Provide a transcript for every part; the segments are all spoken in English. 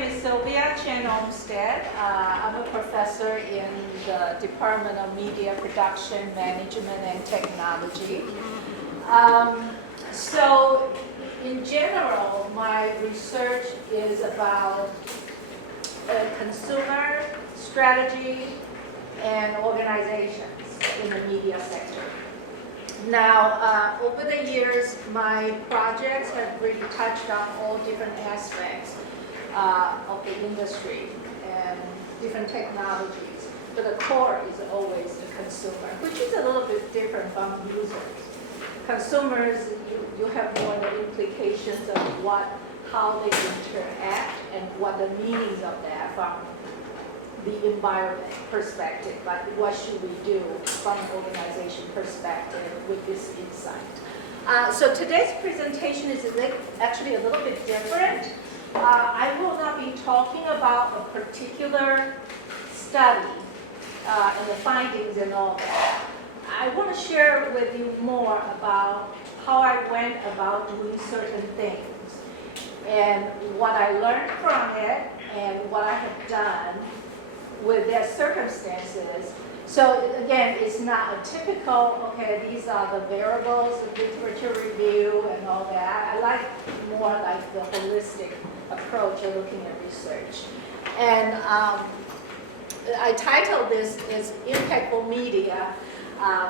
name is Sylvia Chan-Olmsted. I'm a professor in the Department of Media Production, Management, and Technology. So in general, my research is about consumer strategy and organizations in the media sector. Now, over the years, my projects have really touched on all different aspects of the industry and different technologies. But the core is always the consumer, which is a little bit different from users. Consumers, you have more the implications of how they interact and what the meanings of that from the environment perspective, like what should we do from an organization perspective with this insight. So today's presentation is actually a little bit different. I will not be talking about a particular study and the findings and all that. I want to share with you more about how I went about doing certain things and what I learned from it and what I have done with their circumstances. So again, it's not a typical, okay, these are the variables of literature review and all that. I like more like the holistic approach of looking at research. And I titled this as Impactful Media,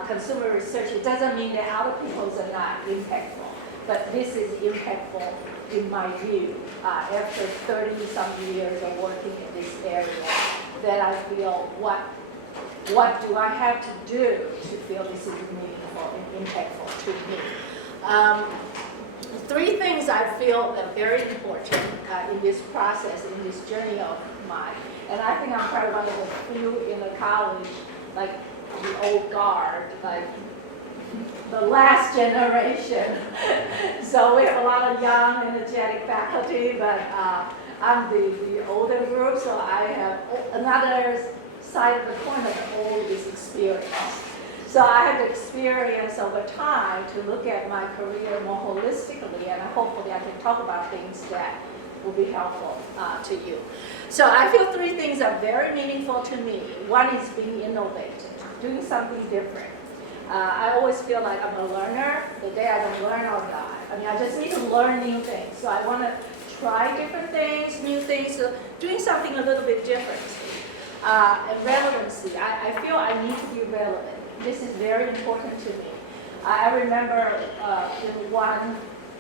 Consumer Research. It doesn't mean that other people's are not impactful, but this is impactful in my view after 30-some years of working in this area. That I feel, what do I have to do to feel this is meaningful and impactful to me? Three things I feel are very important in this process, in this journey of mine. And I think I'm probably one of the few in the college, like the old guard, like the last generation. So we have a lot of young, energetic faculty, but I'm the older group, so I have another side of the coin of all this experience. So I have the experience over time to look at my career more holistically, and hopefully I can talk about things that will be helpful to you. So I feel three things are very meaningful to me. One is being innovative, doing something different. I always feel like I'm a learner. The day I don't learn, I'll die. I mean, I just need to learn new things. So I want to try different things, new things, so doing something a little bit different. And relevancy, I feel I need to be relevant. This is very important to me. I remember in one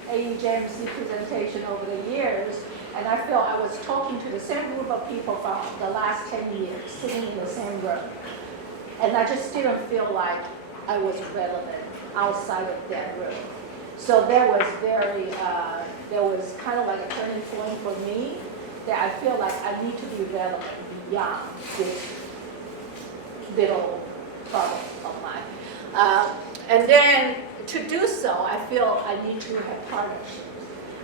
AEJMC presentation over the years, and I felt I was talking to the same group of people from the last 10 years, sitting in the same room. And I just didn't feel like I was relevant outside of that room. So there was kind of like a turning point for me that I feel like I need to be relevant beyond this little problem of mine. And then to do so, I feel I need to have partnerships.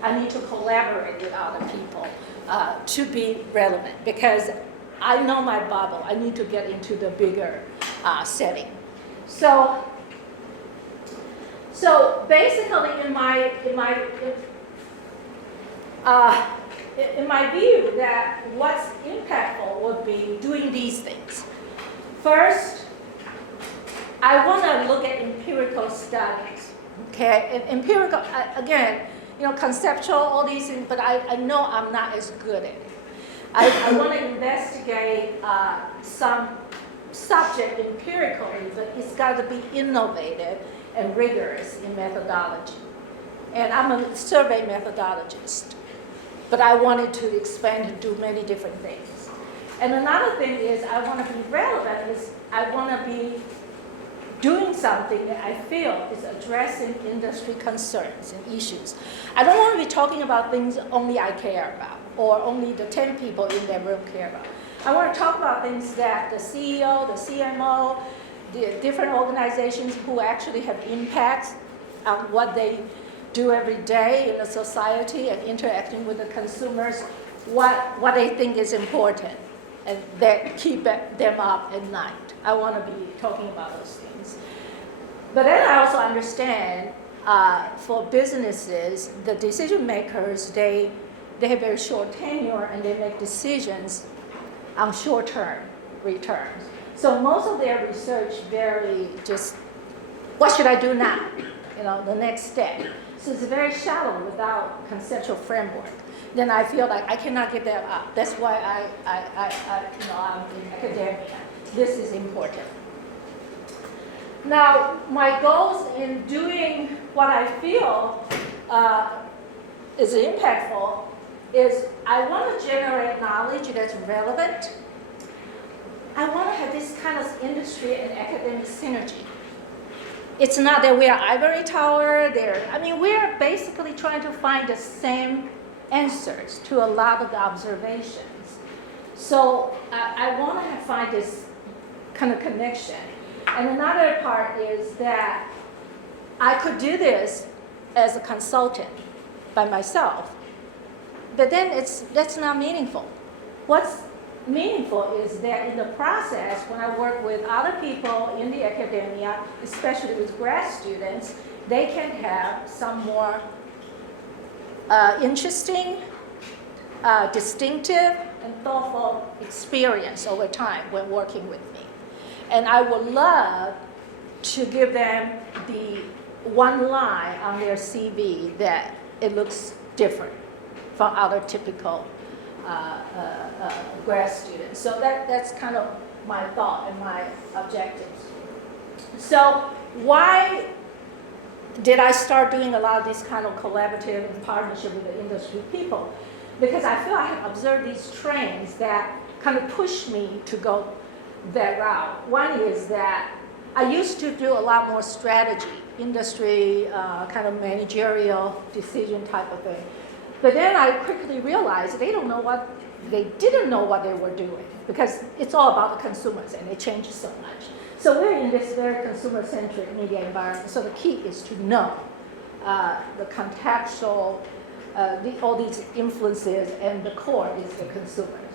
I need to collaborate with other people to be relevant because I know my bubble. I need to get into the bigger setting. So basically, in my view, that what's impactful would be doing these things. First, I want to look at empirical studies. Okay, empirical again, conceptual, all these things, but I know I'm not as good at it. I want to investigate some subject empirically, but it's got to be innovative and rigorous in methodology. And I'm a survey methodologist, but I wanted to expand and do many different things. And another thing is I want to be relevant, is I want to be doing something that I feel is addressing industry concerns and issues. I don't want to be talking about things only I care about or only the 10 people in that room care about. I want to talk about things that the CEO, the CMO, the different organizations who actually have impacts on what they do every day in the society and interacting with the consumers, what they think is important and that keep them up at night. I want to be talking about those things. But then I also understand for businesses, the decision makers, they they have very short tenure and they make decisions on short-term returns. So most of their research very just, what should I do now? The next step. So it's very shallow without conceptual framework. Then I feel like I cannot give that up. That's why I'm in academia. This is important. Now, my goals in doing what I feel is impactful is I want to generate knowledge that's relevant. I want to have this kind of industry and academic synergy. It's not that we are ivory tower there. We're basically trying to find the same answers to a lot of the observations. So I want to find this kind of connection. And another part is that I could do this as a consultant by myself, but then that's not meaningful. What's meaningful is that in the process, when I work with other people in the academia, especially with grad students, they can have some more interesting, distinctive, and thoughtful experience over time when working with me. And I would love to give them the one line on their CV that it looks different from other typical grad students. So that's kind of my thought and my objectives. So why did I start doing a lot of this kind of collaborative and partnership with the industry people? Because I feel I have observed these trends that kind of push me to go that route. One is that I used to do a lot more strategy, industry, kind of managerial decision type of thing. But then I quickly realized they didn't know what they were doing, because it's all about the consumers and they change so much. So we're in this very consumer-centric media environment. So the key is to know the contextual, all these influences, and the core is the consumers.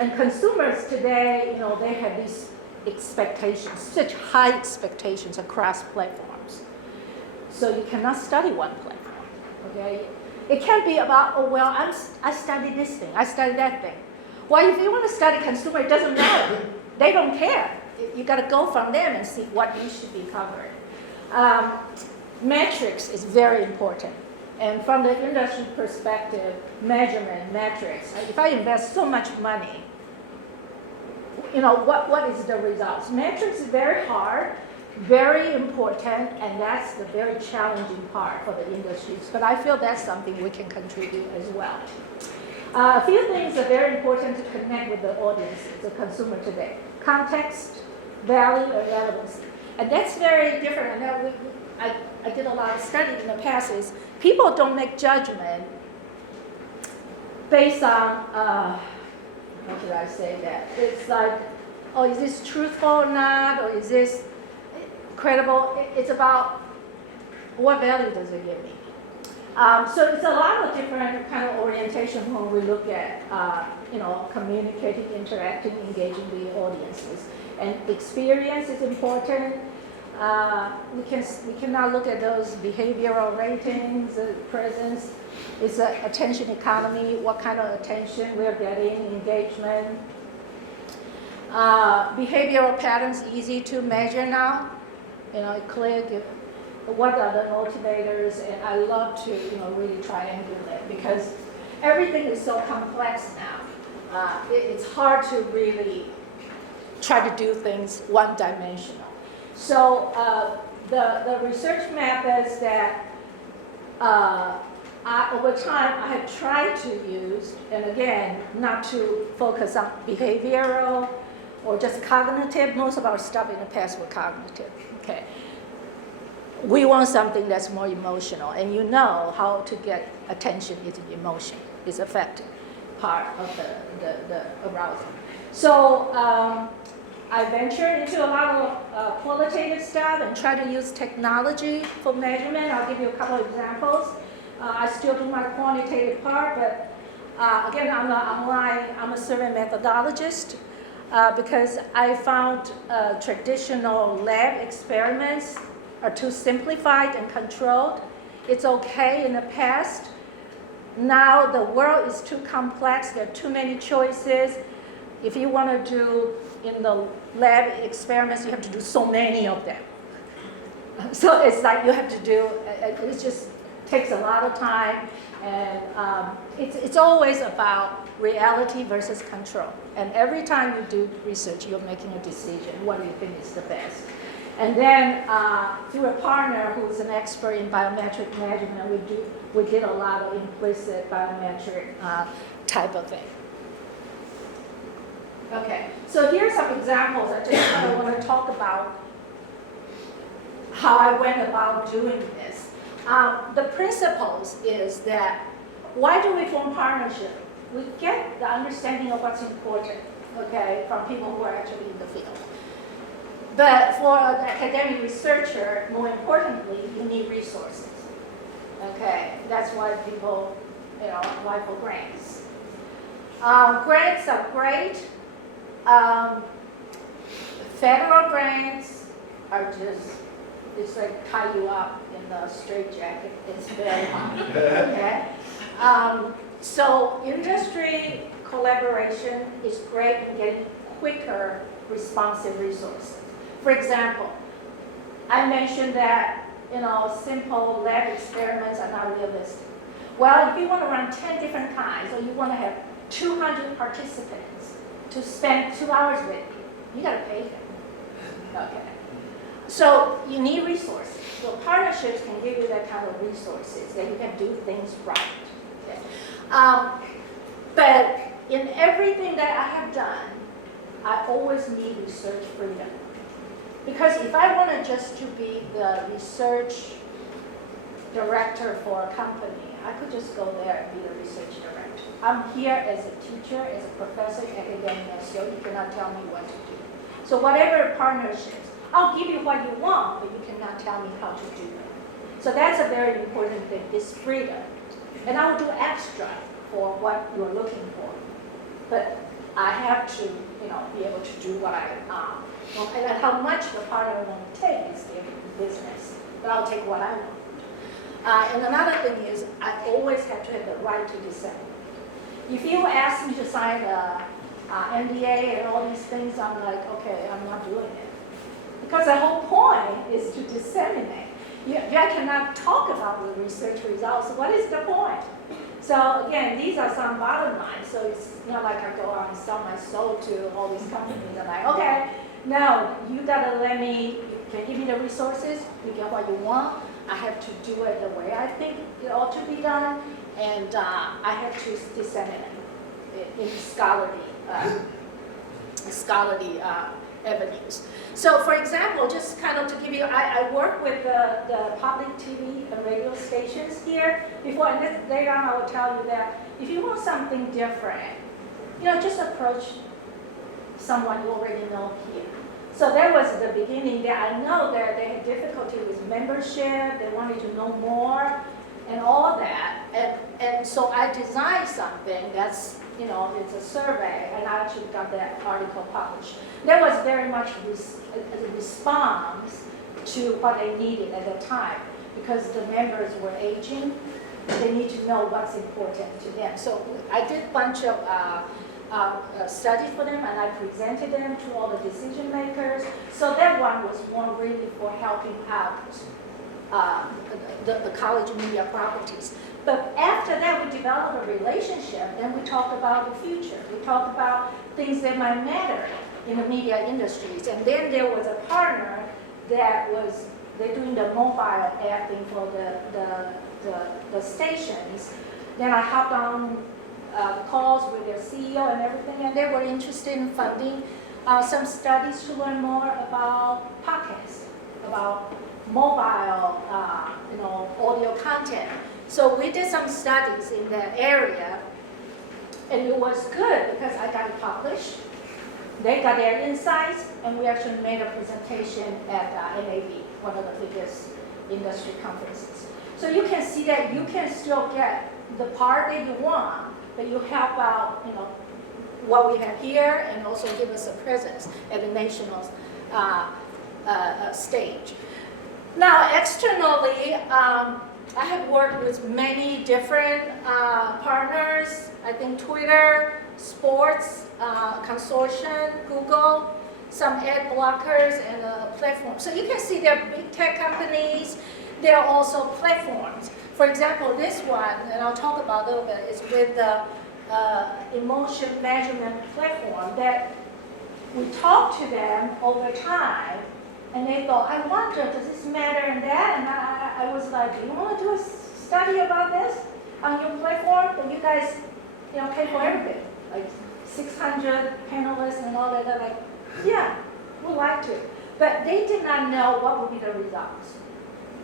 And consumers today, they have these expectations, such high expectations across platforms. So you cannot study one platform, okay? It can't be about, I studied this thing, I studied that thing. Well, if you want to study consumer, it doesn't matter. They don't care. You got to go from them and see what you should be covering. Metrics is very important. And from the industry perspective, measurement, metrics, if I invest so much money, what is the results? Metrics is very hard, very important, and that's the very challenging part for the industries. But I feel that's something we can contribute as well. A few things are very important to connect with the audience, the consumer today. Context, value, and relevancy. And that's very different. I know I did a lot of study in the past is people don't make judgment based on, how should I say that? It's like, is this truthful or not? Or is this credible? It's about what value does it give me? So it's a lot of different kind of orientation when we look at, communicating, interacting, engaging the audiences. And experience is important. We cannot look at those behavioral ratings, presence. It's an attention economy, what kind of attention we're getting, engagement. Behavioral patterns, easy to measure now. Click, what are the motivators, and I love to, really triangulate, because everything is so complex now. It's hard to really try to do things one-dimensional. So the research methods that over time I have tried to use, and again, not to focus on behavioral or just cognitive. Most of our stuff in the past were cognitive. Okay. We want something that's more emotional, and how to get attention is an emotion, is affected part of the arousal. So I venture into a lot of qualitative stuff and try to use technology for measurement. I'll give you a couple of examples. I still do my quantitative part, but again, I'm a survey methodologist because I found traditional lab experiments are too simplified and controlled. It's okay in the past now the world is too complex. There are too many choices. If you want to do in the lab experiments, you have to do so many of them. So it's like you have to do, it just takes a lot of time. And it's always about reality versus control. And every time you do research, you're making a decision. What do you think is the best? And then through a partner who's an expert in biometric measurement, we did a lot of implicit biometric type of thing. Okay, so here are some examples. I just kind of want to talk about how I went about doing this. The principles is that why do we form partnership? We get the understanding of what's important, okay, from people who are actually in the field. But for an academic researcher, more importantly, you need resources. Okay, that's why people, apply for grants. Grants are great. Federal grants are just, it's like tie you up in the straitjacket. It's very hard. Okay. So industry collaboration is great in getting quicker, responsive resources. For example, I mentioned that simple lab experiments are not realistic. Well, if you want to run 10 different kinds, or you want to have 200 participants to spend 2 hours with you got to pay them. Okay. So you need resources. So partnerships can give you that kind of resources that you can do things right. Okay. But in everything that I have done, I always need research freedom. Because if I wanted just to be the research director for a company, I could just go there and be the research director. I'm here as a teacher, as a professor, academia, so you cannot tell me what to do. So whatever partnerships, I'll give you what you want, but you cannot tell me how to do it. So that's a very important thing, is freedom. And I will do extra for what you're looking for. But I have to, be able to do what I and how much the partner will take is their business, but I'll take what I want. And another thing is, I always have to have the right to disseminate. If you ask me to sign a NDA and all these things, I'm like, okay, I'm not doing it. Because the whole point is to disseminate. You cannot talk about the research results. What is the point? So again, these are some bottom lines. So it's not like I go out and sell my soul to all these companies. I'm like, okay, no, you gotta let me, you can give me the resources, you get what you want. I have to do it the way I think it ought to be done, and I have to disseminate it in scholarly avenues. So for example, just kind of to give you, I work with the public TV and radio stations here before, and later on I will tell you that if you want something different, just approach someone you already know here. So that was the beginning there. I know that they had difficulty with membership, they wanted to know more and all that. And so I designed something that's, it's a survey, and I actually got that article published. That was very much a response to what they needed at the time, because the members were aging. They need to know what's important to them. So I did a bunch of studies for them, and I presented them to all the decision makers. So that one was more really for helping out the college media properties. But after that, we developed a relationship, and we talked about the future. We talked about things that might matter in the media industries. And then there was a partner that was, they're doing the mobile ad thing for the stations. Then I hopped on calls with their CEO and everything, and they were interested in funding some studies to learn more about podcasts, about mobile, audio content. So we did some studies in that area, and it was good because I got it published. They got their insights, and we actually made a presentation at NAB, one of the biggest industry conferences. So you can see that you can still get the part that you want, but you help out, what we have here, and also give us a presence at the national stage. Now, externally, I have worked with many different partners. I think Twitter, sports, consortium, Google, some ad blockers, and platforms. So you can see there are big tech companies. There are also platforms. For example, this one, and I'll talk about a little bit, is with the emotion measurement platform that we talked to them over time, and they thought, I wonder, does this matter and that? And I was like, do you want to do a study about this on your platform? And you guys, pay for everything, like 600 panelists and all that. They're like, yeah, we'd like to. But they did not know what would be the results.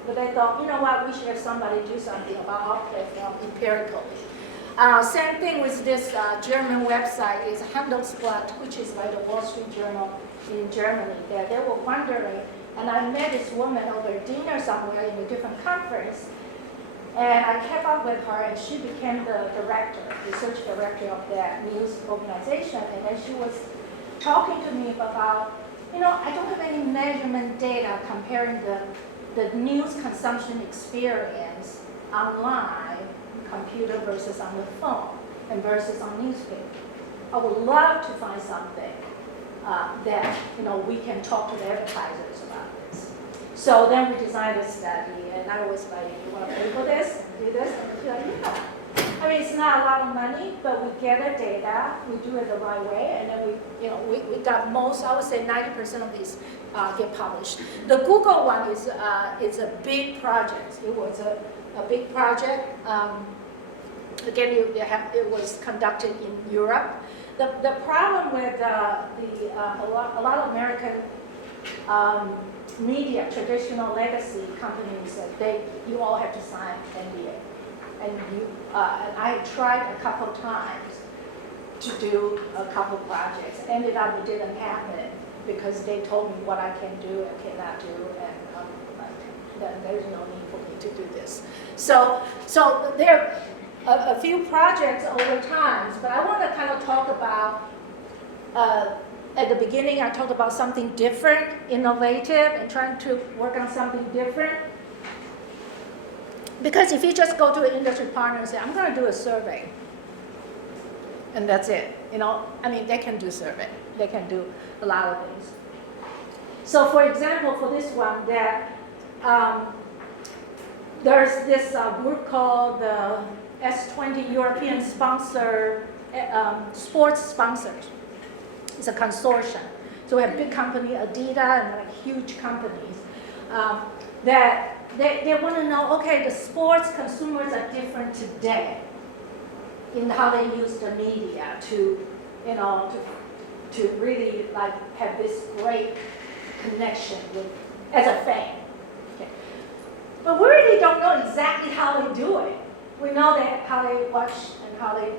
But they thought, you know what, we should have somebody do something about our platform empirically. Same thing with this German website is Handelsblatt, which is by the Wall Street Journal in Germany. They were wondering, and I met this woman over dinner somewhere in a different conference, and I kept up with her, and she became the research director of that news organization, and then she was talking to me about, I don't have any measurement data comparing the news consumption experience online, computer versus on the phone, and versus on newspaper. I would love to find something that we can talk to the advertisers about this. So then we designed a study, and I was like, you want to pay for this and do this? And she's like, yeah. I mean, it's not a lot of money, but we gather data, we do it the right way, and then we got most, I would say 90% of these get published. The Google one is a big project. It was a big project. Again, it was conducted in Europe. The problem with a lot of American media, traditional legacy companies, you all have to sign NDA. And I tried a couple times to do a couple projects. Ended up it didn't happen because they told me what I can do and cannot do, and there's no need for me to do this. So there are a few projects over time, but I want to kind of talk about, at the beginning I talked about something different, innovative, and trying to work on something different. Because if you just go to an industry partner and say, I'm going to do a survey, and that's it. They can do survey. They can do a lot of things. So for example, for this one, there's this group called the S20 European Sponsor, Sports Sponsors. It's a consortium. So we have big company, Adidas, and huge companies that they want to know, okay, the sports consumers are different today in how they use the media to really have this great connection with as a fan. Okay. But we really don't know exactly how they do it. We know that how they watch and how they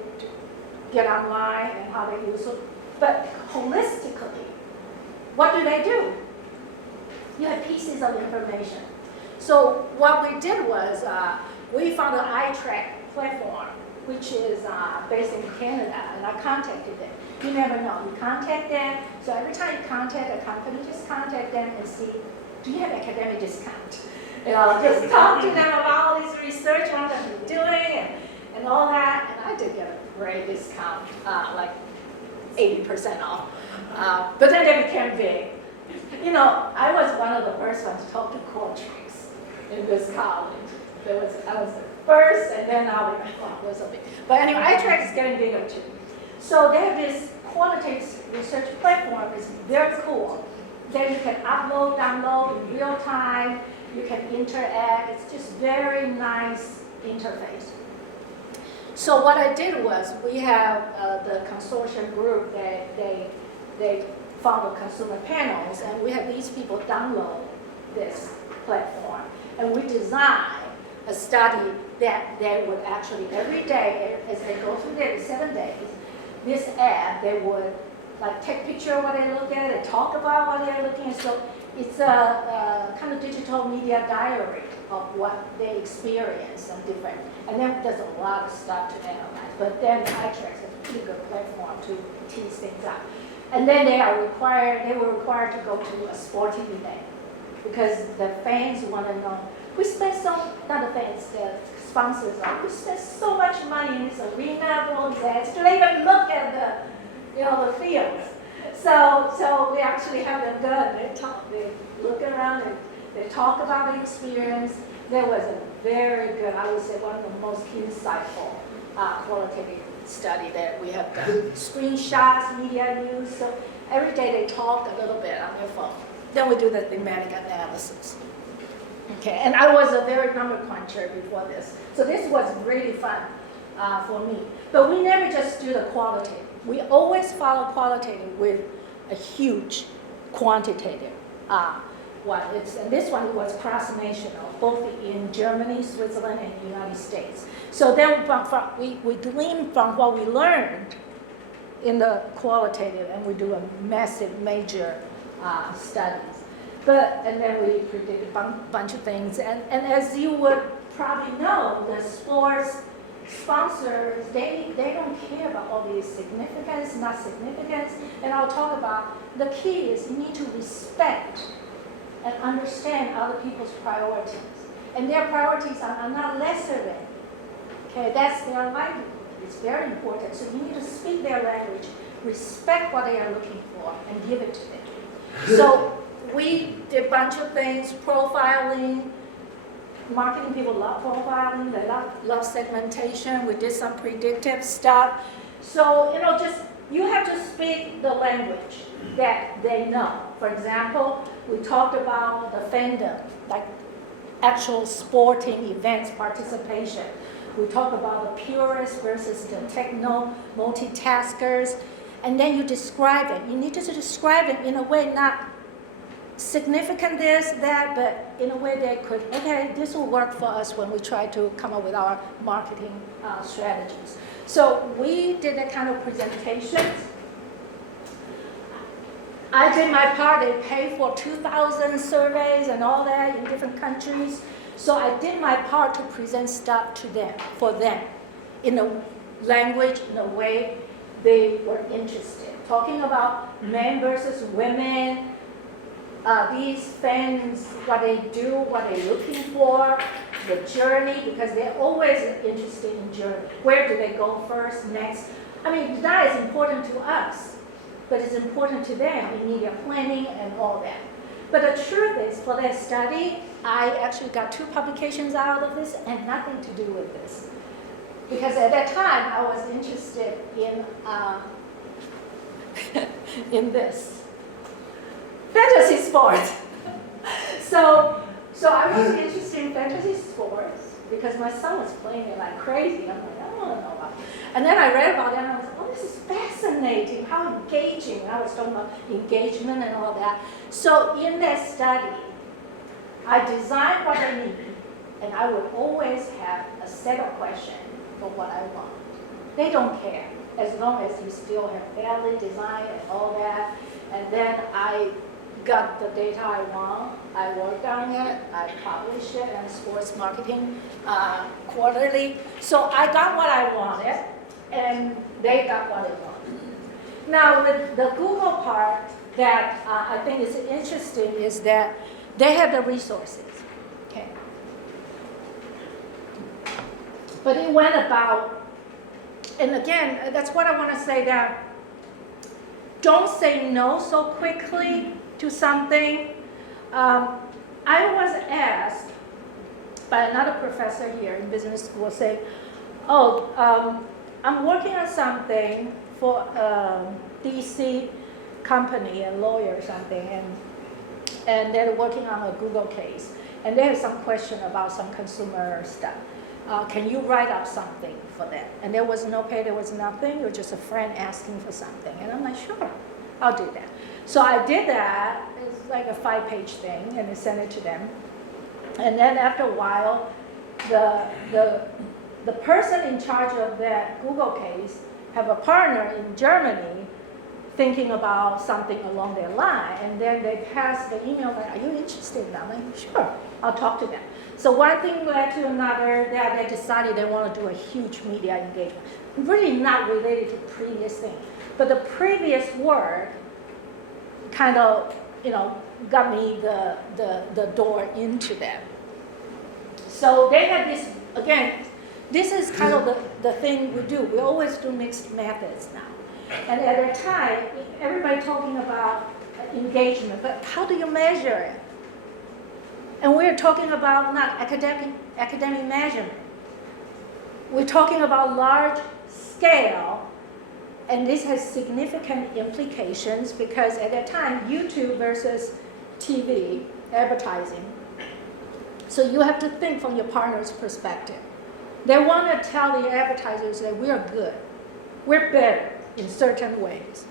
get online and how they use it. But holistically, what do? You have pieces of information. So what we did was we found an iTrack platform, which is based in Canada, and I contacted them. You never know. You contact them. So every time you contact a company, just contact them and see, do you have academic discount? Just talk to them about all this research on that you're doing and all that. And I did get a great discount, like 80% off. But then they became big. I was one of the first ones to talk to Qualtrics in this college. I was the first, and then now it was a big. But anyway, iTrack is getting bigger too. So they have this qualitative research platform. It's very cool. Then you can upload, download in real time. You can interact. It's just very nice interface. So what I did was we have the consortium group that they follow consumer panels, and we have these people download this platform, and we design a study that they would actually every day as they go through their 7 days, this app they would take picture of what they look at and talk about what they're looking at. So it's a kind of digital media diary of what they experience and different. And then there's a lot of stuff to analyze. But then iTrack is a pretty good platform to tease things out. And then they were required to go to a sporting event because the fans want to know we spend not the fans, the sponsors, we spend so much money in this arena, all these ads, to even look at the fields. So we actually have them done. They look around, they talk about the experience. There was a very good, I would say, one of the most insightful qualitative study that we have done. Screenshots, media use. So every day they talk a little bit on their phone. Then we do the thematic analysis. Okay, and I was a very number cruncher before this. So this was really fun for me. But we never just do the qualitative. We always follow qualitative with a huge quantitative one. And this one was cross-national, both in Germany, Switzerland, and the United States. So then we glean from what we learned in the qualitative, and we do a massive, major studies. And then we predict a bunch of things. And as you would probably know, the sports sponsors, they don't care about all these significance, not significance. And I'll talk about the key is you need to respect and understand other people's priorities. And their priorities are not lesser than. Okay, that's their livelihood. It's very important. So you need to speak their language, respect what they are looking for, and give it to them. So we did a bunch of things, profiling. Marketing people love profiling, they love segmentation. We did some predictive stuff. So, you have to speak the language that they know. For example, we talked about the fandom, like actual sporting events participation. We talk about the purists versus the techno multitaskers. And then you describe it. You need to describe it in a way not significant this, that, but in a way that could, okay, this will work for us when we try to come up with our marketing strategies. So we did that kind of presentations. I did my part. They paid for 2,000 surveys and all that in different countries. So I did my part to present stuff to them, for them, in a language, in a way they were interested. Talking about men versus women, these fans, what they do, what they're looking for, the journey, because they're always interested in journey. Where do they go first, next? I mean, that is important to us, but it's important to them in media planning and all that. But the truth is, for that study, I actually got 2 publications out of this and nothing to do with this. Because at that time, I was interested in in this. Fantasy sports. So I was interested in fantasy sports because my son was playing it like crazy. I'm like, I don't want to know about it. And then I read about it and I was like, oh, this is fascinating, how engaging. I was talking about engagement and all that. So in that study, I designed what I need, and I would always have a set of questions for what I want. They don't care, as long as you still have valid design and all that. And then I got the data I want, I worked on it, I published it in Sports Marketing Quarterly. So I got what I wanted, and they got what they wanted. Now with the Google part that I think is interesting is that they have the resources, okay? But it went about, and again, that's what I want to say, that don't say no so quickly to something. I was asked by another professor here in business school, say, I'm working on something for a DC company, a lawyer or something, and they're working on a Google case, and they have some question about some consumer stuff. Can you write up something for them? And there was no pay, there was nothing. It was just a friend asking for something. And I'm like, sure, I'll do that. So I did that. It's like a 5-page thing, and I sent it to them. And then after a while, the person in charge of that Google case have a partner in Germany thinking about something along their line. And then they passed the email, like, are you interested in that? I'm like, sure, I'll talk to them. So one thing led to another, that they decided they want to do a huge media engagement. Really not related to previous thing. But the previous work kind of, got me the door into them. So they had this, again, this is kind of the thing we do. We always do mixed methods now. And at the time, everybody talking about engagement, but how do you measure it? And we're talking about not academic measurement. We're talking about large scale, and this has significant implications because at that time, YouTube versus TV advertising. So you have to think from your partner's perspective. They want to tell the advertisers that we are good, we're better in certain ways,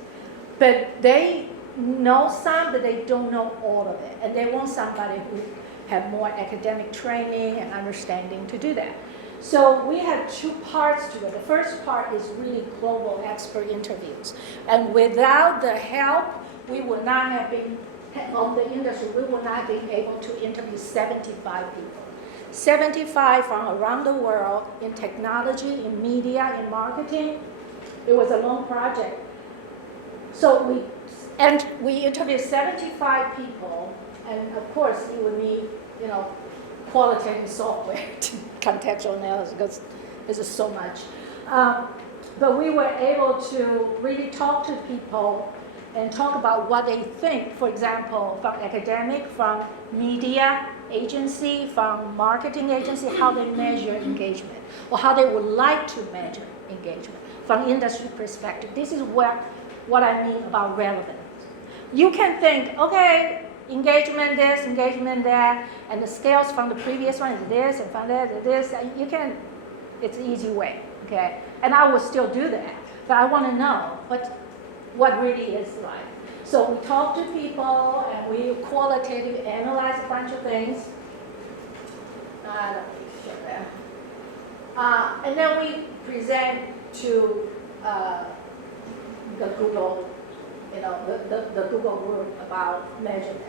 but they know some, but they don't know all of it, and they want somebody who have more academic training and understanding to do that. So we have two parts to it. The first part is really global expert interviews, and without the help, we would not have been of the industry. We would not have been able to interview 75 people. 75 from around the world in technology, in media, in marketing. It was a long project. So we interviewed 75 people, and of course you would need, qualitative software to contextual analysis because there's just so much. But we were able to really talk to people and talk about what they think, for example, from academic, from media agency, from marketing agency, how they measure engagement, or how they would like to measure engagement from industry perspective. This is what I mean about relevance. You can think, okay, engagement this, engagement that, and the scales from the previous one is this, and from that is this, and you can, it's an easy way, okay? And I will still do that, but I want to know what really is like. So we talk to people, and we qualitatively analyze a bunch of things. Let me show that. And then we present to the Google, the Google group about measurement.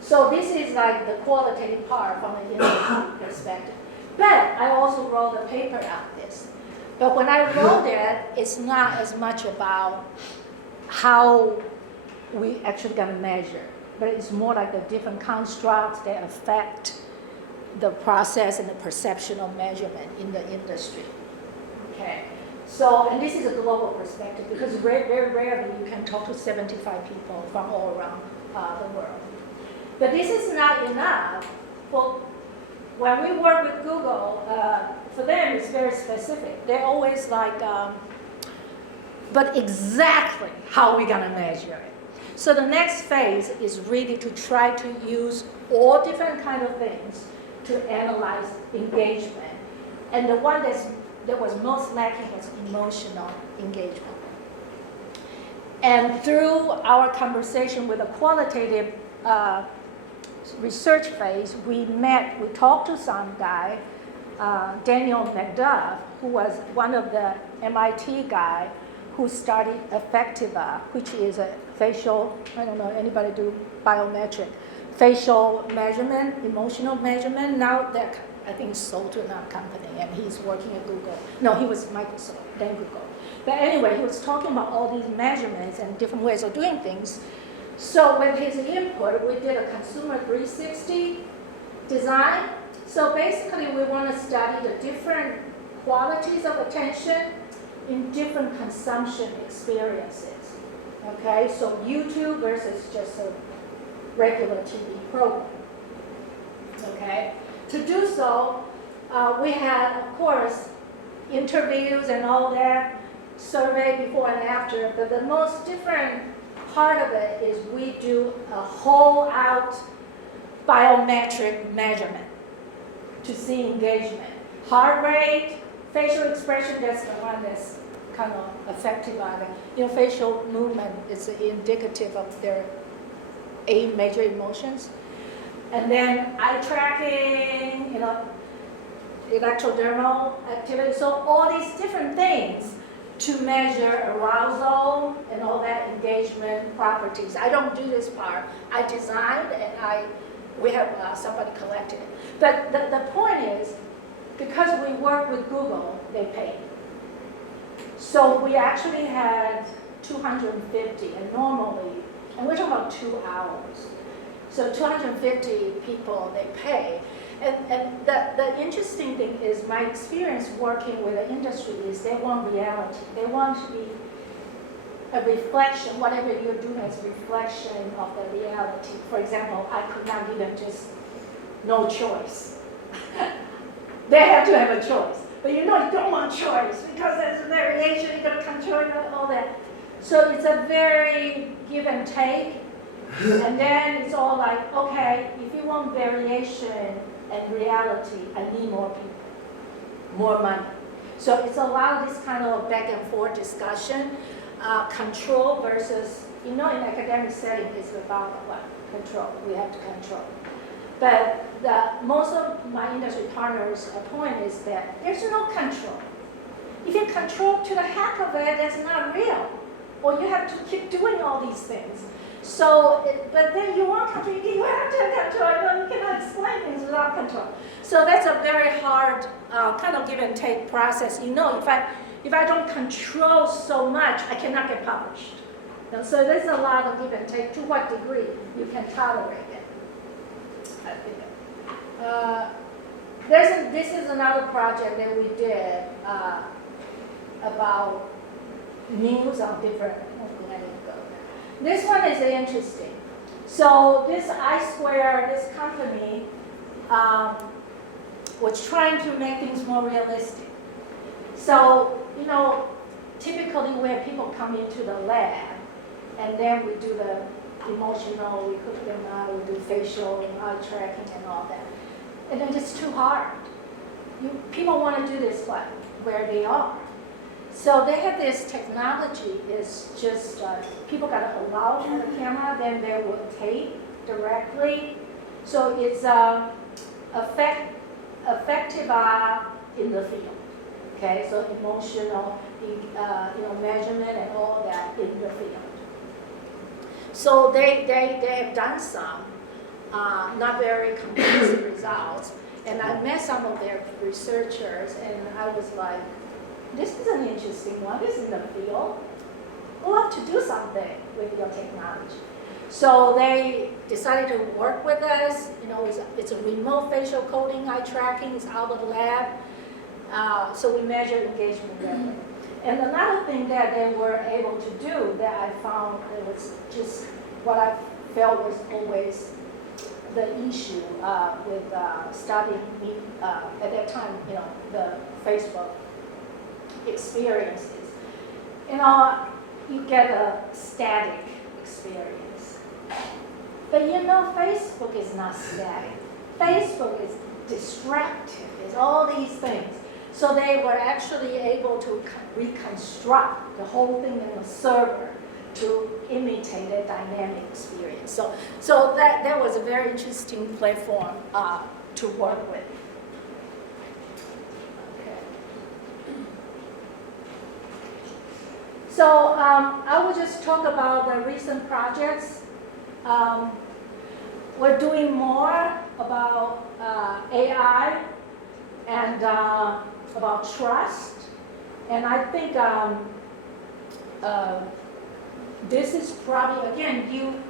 So this is like the qualitative part from an industry perspective. But I also wrote a paper on this. But when I wrote it, it's not as much about how we actually going to measure, but it's more like the different constructs that affect the process and the perception of measurement in the industry. Okay. So, and this is a global perspective because very rarely you can talk to 75 people from all around the world. But this is not enough. Well, when we work with Google, for them it's very specific. They're always like, but exactly how are we going to measure it? So the next phase is really to try to use all different kind of things to analyze engagement. And the one that was most lacking was emotional engagement. And through our conversation with a qualitative research phase, we talked to some guy, Daniel McDuff, who was one of the MIT guy who studied Affectiva, which is a facial, I don't know, anybody do biometric, facial measurement, emotional measurement. Now that I think sold to another company, and he's working at Google. No, he was Microsoft, then Google. But anyway, he was talking about all these measurements and different ways of doing things. So with his input, we did a consumer 360 design. So basically, we want to study the different qualities of attention in different consumption experiences. Okay, so YouTube versus just a regular TV program. Okay, to do so, we had, of course, interviews and all that, survey before and after, but the most different part of it is we do a whole out biometric measurement to see engagement. Heart rate, facial expression, that's the one that's kind of affected by the, facial movement is indicative of their 8 major emotions. And then eye tracking, electrodermal activity. So all these different things to measure arousal and all that engagement properties. I don't do this part. I designed and we have somebody collected it. But the point is, because we work with Google, they pay. So we actually had 250, and normally, and we're talking about 2 hours. So 250 people, they pay. And the interesting thing is my experience working with the industry is they want reality. They want to be a reflection, whatever you're doing is a reflection of the reality. For example, I could not give them just no choice. They have to have a choice. But you don't want choice because there's a variation, you gotta control all that. So it's a very give and take. And then it's all like, okay, if you want variation and reality, I need more people, more money. So it's a lot of this kind of back and forth discussion. Control versus, in academic setting, it's about what? Control. We have to control. But most of my industry partners' point is that there's no control. If you control to the heck of it, that's not real. Or you have to keep doing all these things. So, but then you want control, you have to have control, you cannot explain things without control. So that's a very hard kind of give and take process. If I don't control so much, I cannot get published. So there's a lot of give and take. To what degree you can tolerate it? This is another project that we did about news on different. This one is interesting. So this iSquare, this company, was trying to make things more realistic. So, typically where people come into the lab, and then we do the emotional, we hook them out, we do facial and eye tracking and all that. And then it's too hard. People want to do this where they are. So they have this technology, it's just people got to allow on the camera, then they will tape directly. So it's effective in the field. Okay, so emotional, measurement and all that in the field. So they have done some, not very conclusive results. And I met some of their researchers, and I was like, this is an interesting one. This is in the field. We'd love to do something with your technology. So they decided to work with us. It's a remote facial coding, eye tracking. It's out of the lab. So we measure engagement level. And another thing that they were able to do that I found it was just what I felt was always the issue with studying at that time, the Facebook experiences. You get a static experience. But Facebook is not static. Facebook is distractive. It's all these things. So they were actually able to reconstruct the whole thing in the server to imitate a dynamic experience. So that was a very interesting platform to work with. Okay. So I will just talk about the recent projects. We're doing more about AI and about trust. And I think this is probably, again,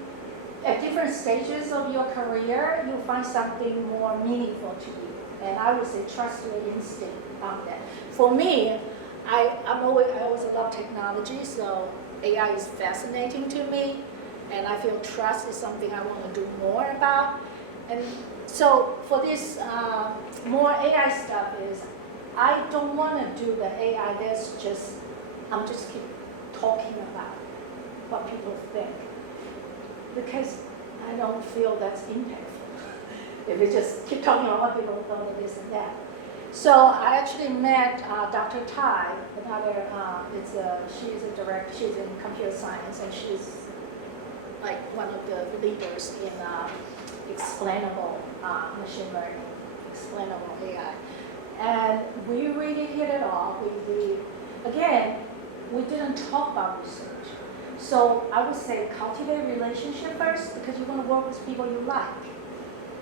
at different stages of your career, you find something more meaningful to you. And I would say trust your instinct on that. For me, I always love technology, so AI is fascinating to me. And I feel trust is something I want to do more about. And so for this more AI stuff is, I don't want to do the AI I'm just keep talking about what people think. Because I don't feel that's impactful. If we just keep talking about what people think of this and that. So I actually met Dr. Tai, she's a director, she's in computer science, and she's like one of the leaders in explainable machine learning, explainable AI. And we really hit it off. We didn't talk about research. So I would say cultivate relationship first, because you want to work with people you like.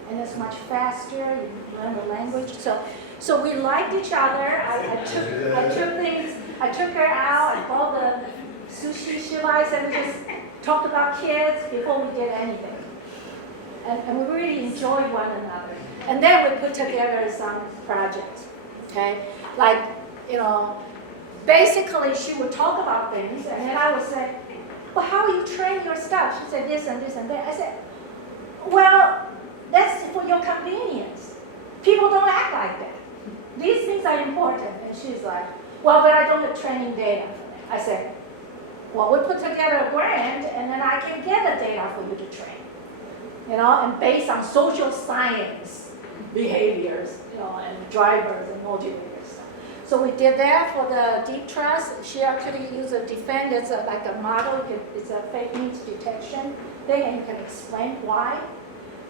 And it's much faster, you learn the language. So we liked each other. I took her out, I bought the sushi shivais, and we just talked about kids before we did anything. and we really enjoyed one another. And then we put together some projects, okay? Like, basically she would talk about things, and then I would say, well, how you train your staff? She said this and this and that. I said, well, that's for your convenience. People don't act like that. These things are important. And she's like, well, but I don't have training data for that. I said, well, we put together a grant, and then I can get the data for you to train. And based on social science behaviors, and drivers and motivators. So we did that for the deep trust. She actually used a defend. It's like a model. It's a fake news detection thing, and you can explain why.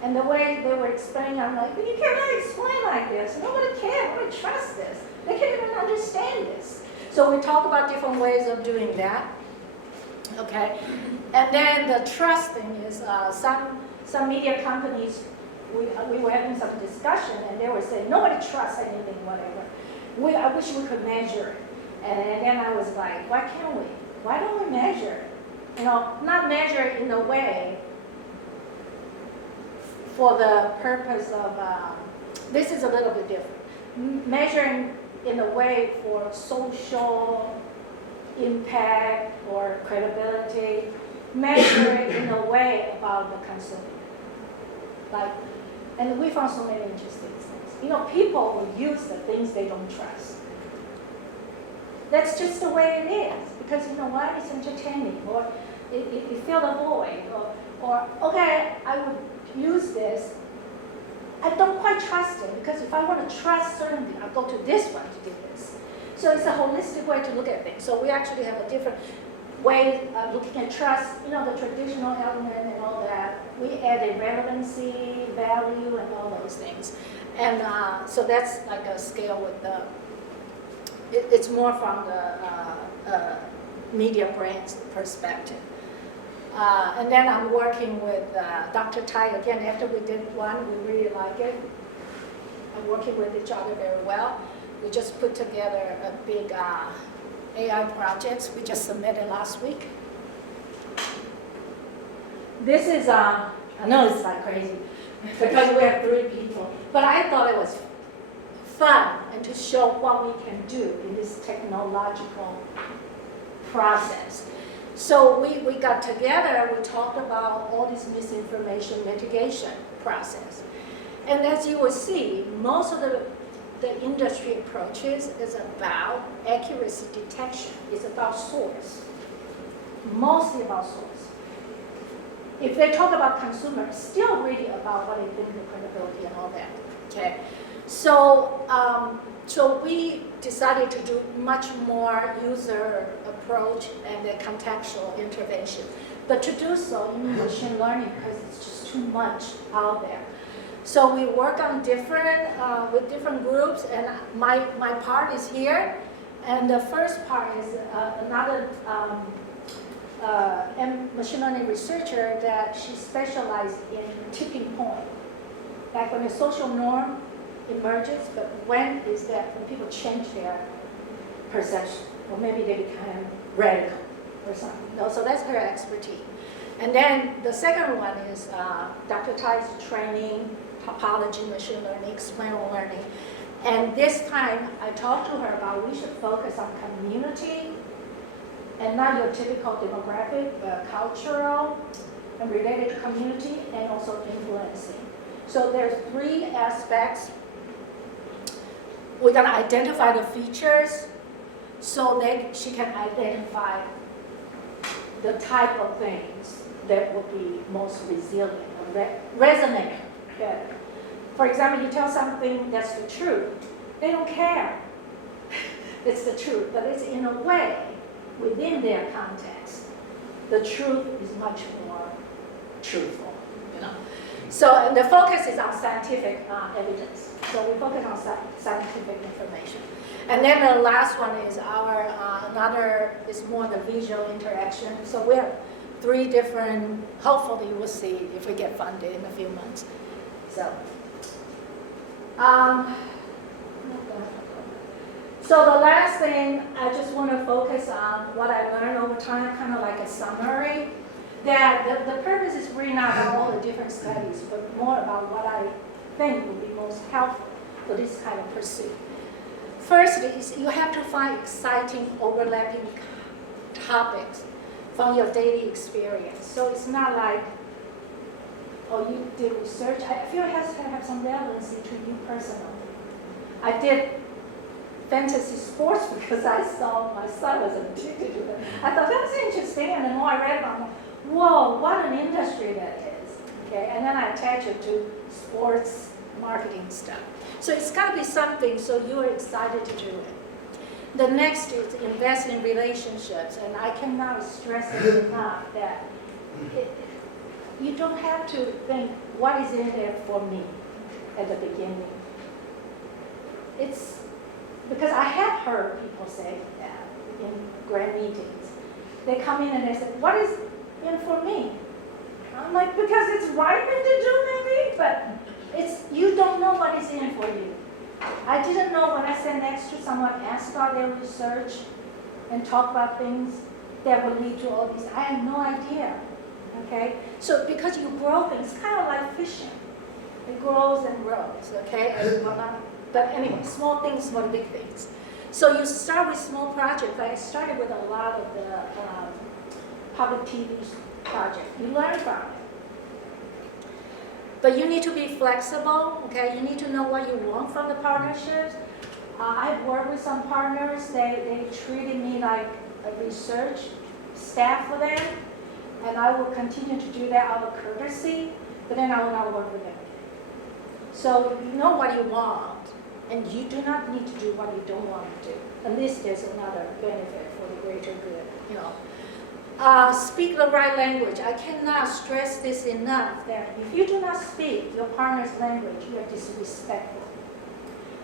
And the way they were explaining, I'm like, well, you cannot explain like this. Nobody cares. Nobody trusts this. They can't even understand this. So we talk about different ways of doing that. Okay, and then the trust thing is some media companies. We were having some discussion, and they were saying nobody trusts anything, whatever. I wish we could measure it. And then I was like, why can't we? Why don't we measure it? Not measure it in a way for the purpose of, this is a little bit different. Measuring in a way for social impact or credibility. Measure it in a way about the consumer. And we found so many interesting things. People will use the things they don't trust. That's just the way it is. Because you know what? It's entertaining, or it fills a void, or okay, I would use this. I don't quite trust it, because if I want to trust certain things, I'll go to this one to do this. So it's a holistic way to look at things. So we actually have a different way of looking at trust, the traditional element and all that. We added relevancy, value, and all those things. And so that's like a scale with it's more from the media brand's perspective. And then I'm working with Dr. Tai again. After we did one, we really like it. I'm working with each other very well. We just put together a big AI project. We just submitted last week. This is, I know it's like crazy because we have 3 people, but I thought it was fun and to show what we can do in this technological process. So we got together, we talked about all this misinformation mitigation process. And as you will see, most of the industry approaches is about accuracy detection. It's about source, mostly about source. If they talk about consumers, still really about what they think the credibility and all that. Okay, so so we decided to do much more user approach and the contextual intervention. But to do so, you need machine learning because it's just too much out there. So we work on with different groups, and my part is here. And the first part is another machine learning researcher that she specialized in tipping point. Like when a social norm emerges, but when is that when people change their perception, or maybe they become radical or something. No, so that's her expertise. And then the second one is Dr. Tai's training, topology, machine learning, explainable learning. And this time I talked to her about we should focus on community and not your typical demographic, but cultural and related to community, and also influencing. So there's 3 aspects. We're going to identify the features so that she can identify the type of things that will be most resilient or that resonate better. For example, you tell something that's the truth, they don't care. It's the truth, but it's in a way within their context. The truth is much more truthful, So the focus is on scientific evidence. So we focus on scientific information. And then the last one is another is more the visual interaction. So we have 3 different, hopefully you will see if we get funded in a few months. So the last thing, I just want to focus on what I learned over time, kind of like a summary. that the purpose is really not about all the different studies, but more about what I think would be most helpful for this kind of pursuit. First is you have to find exciting overlapping topics from your daily experience. So it's not like, oh, you did research. I feel it has to have some relevancy to you personally. I did fantasy sports because I saw my son was addicted to it. I thought that was interesting, and the more I read about it, whoa, what an industry that is. Okay, and then I attach it to sports marketing stuff. So it's got to be something so you are excited to do it. The next is invest in relationships, and I cannot stress it enough that you don't have to think, what is in there for me at the beginning? It's because I have heard people say that in grant meetings. They come in and they say, what is in for me? I'm like, because it's ripe to do maybe, but you don't know what is in for you. I didn't know when I sat next to someone, asked about their research and talk about things that would lead to all these. I had no idea. Okay? So because you grow things, it's kind of like fishing. It grows and grows, okay? But anyway, small things for the big things. So you start with small projects. I started with a lot of the public TV projects. You learn from it. But you need to be flexible, okay? You need to know what you want from the partnerships. I've worked with some partners. They treated me like a research staff for them. And I will continue to do that out of courtesy, but then I will not work with them. So you know what you want, and you do not need to do what you don't want to do. At least there's another benefit for the greater good, you know. Speak the right language. I cannot stress this enough that if you do not speak your partner's language, you are disrespectful.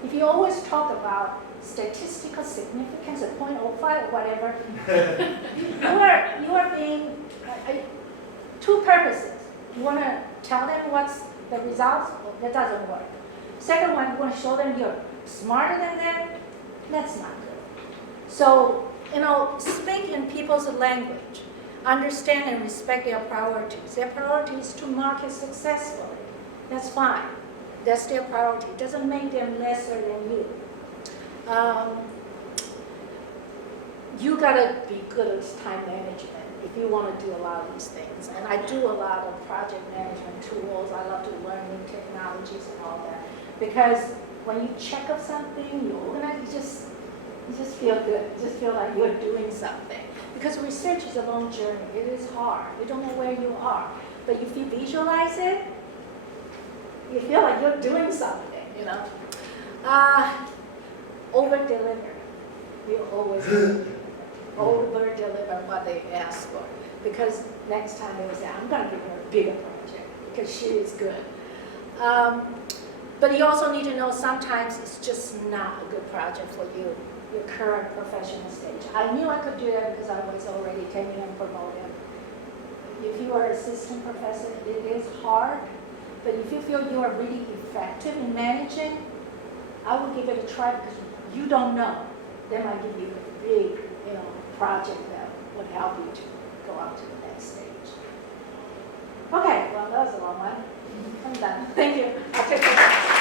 If you always talk about statistical significance of 0.05 or whatever, you are being two purposes. You want to tell them what's the results, well, that doesn't work. Second one, you want to show them you're smarter than them, that's not good. So, you know, speak in people's language. Understand and respect their priorities. Their priority is to market successfully. That's fine. That's their priority. It doesn't make them lesser than you. You gotta be good at time management if you want to do a lot of these things. And I do a lot of project management tools. I love to learn new technologies and all that. Because when you check up something, you organize, you just feel good. You just feel like you're doing something. Because research is a long journey. It is hard. You don't know where you are. But if you visualize it, you feel like you're doing something, you know. Over-deliver. You always over-deliver what they ask for. Because next time they will say, I'm going to give her a bigger project because she is good. But you also need to know sometimes it's just not a good project for you, your current professional stage. I knew I could do that because I was already tenure and promoted. If you are assistant professor, it is hard. But if you feel you are really effective in managing, I will give it a try because you don't know. Then I give you a big, project that would help you to go on to the next stage. Okay, well, that was a long one. I'm done. Thank you. I'll take this.